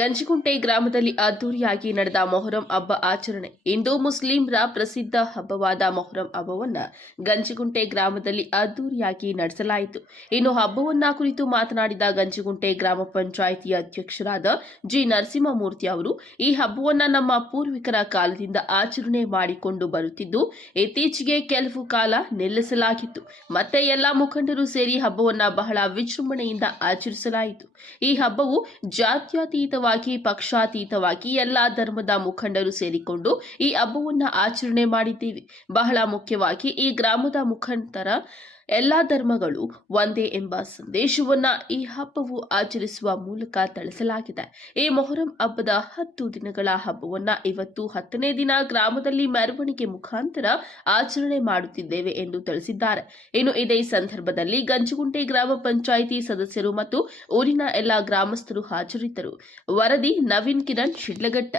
ಗಂಜಿಗುಂಟೆ ಗ್ರಾಮದಲ್ಲಿ ಅದ್ದೂರಿಯಾಗಿ ನಡೆದ ಮೊಹರಂ ಹಬ್ಬ ಆಚರಣೆ. ಹಿಂದೂ ಮುಸ್ಲಿಂರ ಪ್ರಸಿದ್ಧ ಹಬ್ಬವಾದ ಮೊಹರಂ ಹಬ್ಬವನ್ನ ಗಂಜಿಗುಂಟೆ ಗ್ರಾಮದಲ್ಲಿ ಅದ್ದೂರಿಯಾಗಿ ನಡೆಸಲಾಯಿತು. ಇನ್ನು ಹಬ್ಬವನ್ನ ಕುರಿತು ಮಾತನಾಡಿದ ಗಂಜಿಗುಂಟೆ ಗ್ರಾಮ ಪಂಚಾಯಿತಿಯ ಅಧ್ಯಕ್ಷರಾದ ಜಿ ನರಸಿಂಹಮೂರ್ತಿ ಅವರು, ಈ ಹಬ್ಬವನ್ನ ನಮ್ಮ ಪೂರ್ವಿಕರ ಕಾಲದಿಂದ ಆಚರಣೆ ಮಾಡಿಕೊಂಡು ಬರುತ್ತಿದ್ದು, ಇತ್ತೀಚೆಗೆ ಕೆಲವು ಕಾಲ ನಿಲ್ಲಿಸಲಾಗಿತ್ತು. ಮತ್ತೆ ಎಲ್ಲಾ ಮುಖಂಡರು ಸೇರಿ ಹಬ್ಬವನ್ನ ಬಹಳ ವಿಜೃಂಭಣೆಯಿಂದ ಆಚರಿಸಲಾಯಿತು. ಈ ಹಬ್ಬವು ಜಾತ್ಯತೀತವಾಗಿ, ಪಕ್ಷಾತೀತವಾಗಿ ಎಲ್ಲಾ ಧರ್ಮದ ಮುಖಂಡರು ಸೇರಿಕೊಂಡು ಈ ಹಬ್ಬವನ್ನ ಆಚರಣೆ ಮಾಡಿದ್ದೇವೆ. ಬಹಳ ಮುಖ್ಯವಾಗಿ ಈ ಗ್ರಾಮದ ಮುಖಂಡರ ಎಲ್ಲಾ ಧರ್ಮಗಳು ಒಂದೇ ಎಂಬ ಸಂದೇಶವನ್ನ ಈ ಹಬ್ಬವು ಆಚರಿಸುವ ಮೂಲಕ ತಿಳಿಸಲಾಗಿದೆ. ಈ ಮೊಹರಂ ಹಬ್ಬದ 10 ದಿನಗಳ ಹಬ್ಬವನ್ನ ಇವತ್ತು 10ನೇ ದಿನ ಗ್ರಾಮದಲ್ಲಿ ಮೆರವಣಿಗೆ ಮುಖಾಂತರ ಆಚರಣೆ ಮಾಡುತ್ತಿದ್ದೇವೆ ಎಂದು ತಿಳಿಸಿದ್ದಾರೆ. ಇನ್ನು ಇದೇ ಸಂದರ್ಭದಲ್ಲಿ ಗಂಜಿಗುಂಟೆ ಗ್ರಾಮ ಪಂಚಾಯಿತಿ ಸದಸ್ಯರು ಮತ್ತು ಊರಿನ ಎಲ್ಲಾ ಗ್ರಾಮಸ್ಥರು ಹಾಜರಿದ್ದರು. ವರದಿ ನವೀನ್ ಕಿರಣ್ ಶಿಡ್ಲಘಟ್ಟ.